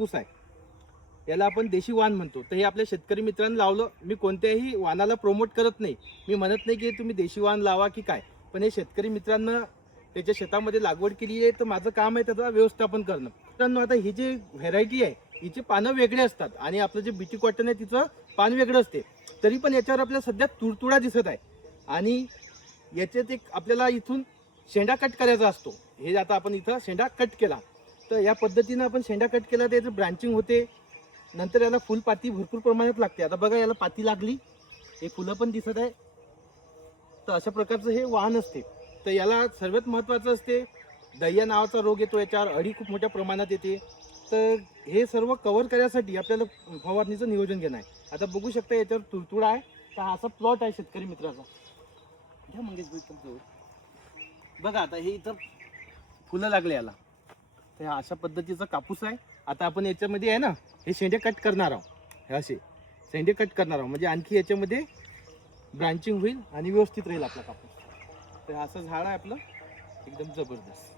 ऊस आहे, याला आपण देशी वाण म्हणतो. तर हे आपल्या शेतकरी मित्रांनी लावलं. मी कोणत्याही वाणाला प्रमोट करत नाही, मी म्हणत नाही की तुम्ही देशी वाण लावा की काय, पण हे शेतकरी मित्रांना त्याच्या शेतामध्ये लागवड केली आहे, तर माझं काम आहे त्याचं व्यवस्थापन करणं. मित्रांनो, आता ही जी व्हेरायटी आहे हिची पानं वेगळी असतात आणि आपलं जे बीटी कॉटन आहे तिचं पान वेगळं असते. तरी पण याच्यावर आपल्याला सध्या तुडतुडा दिसत आहे आणि याच्यात एक आपल्याला इथून शेंडा कट करायचा असतो. हे आता आपण इथं शेंडा कट केला, तर या पद्धतीनं आपण शेंडा कट केला तर याचं ब्रांचिंग होते. नंतर याला फुलपाती भरपूर प्रमाणात लागते. आता बघा याला पाती लागली, हे फुलं पण दिसत आहे. तर अशा प्रकारचं हे वाहन असते. तर याला सर्वात महत्त्वाचं असते, दह्या नावाचा रोग येतो याच्यावर, अळी खूप मोठ्या प्रमाणात येते. तर हे सर्व कव्हर करण्यासाठी आपल्याला फवारणीचं नियोजन घेणं आहे. आता बघू शकता याच्यावर तुडतुडा आहे, तर असा प्लॉट आहे शेतकरी मित्राचा. घ्या मंगेश भाई जवळ. बघा आता हे इथं फुलं लागले याला, तर अशा पद्धतीचा कापूस आहे. आता आपण याच्यामध्ये आहे ना हे शेंडे कट करणार आहोत, हे असे शेंडे कट करणार आहोत म्हणजे आणखी याच्यामध्ये ब्रांचिंग होईल आणि व्यवस्थित राहील आपला कापूस. तर असं झाड आहे आपलं एकदम जबरदस्त.